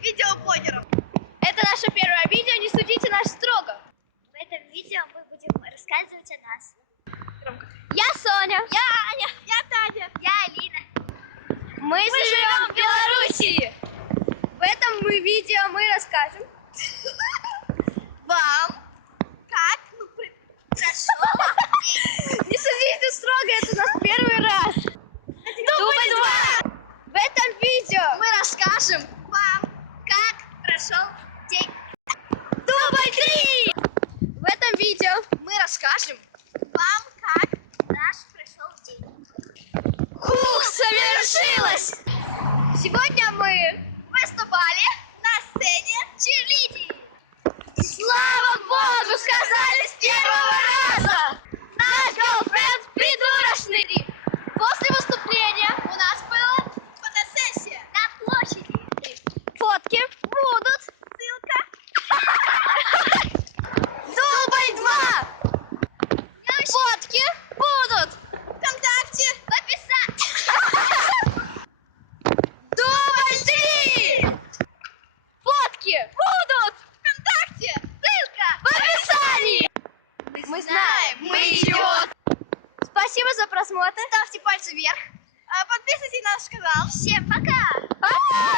видеоблогером. Это наше первое видео, не судите нас строго. В этом видео мы будем рассказывать о нас. Я Соня. Я Аня. Я Таня. Я Алина. Мы живем в Беларуси. В этом видео мы расскажем Вам как прошел день. Не судите строго, это наш первый раз. Дубль 2. В этом видео Мы расскажем вам, как прошел день. Дубль 3. В этом видео Мы расскажем вам, как наш прошел день. Хух, совершилось! Сегодня мы Выступали на сцене чирлидинг. слава богу, сказали с первого раза! Наш girlfriend придурочный! После выступления У нас была фотосессия. На площади. фотки будут. Ссылка. Дубль 2! Фотки будут. ВКонтакте. Подписаться. Дубль 3! Фотки будут. ВКонтакте. Ссылка в описании. Мы знаем, мы идиот. Спасибо за просмотр. Ставьте пальцы вверх. Подписывайтесь на наш канал. Всем пока. Пока!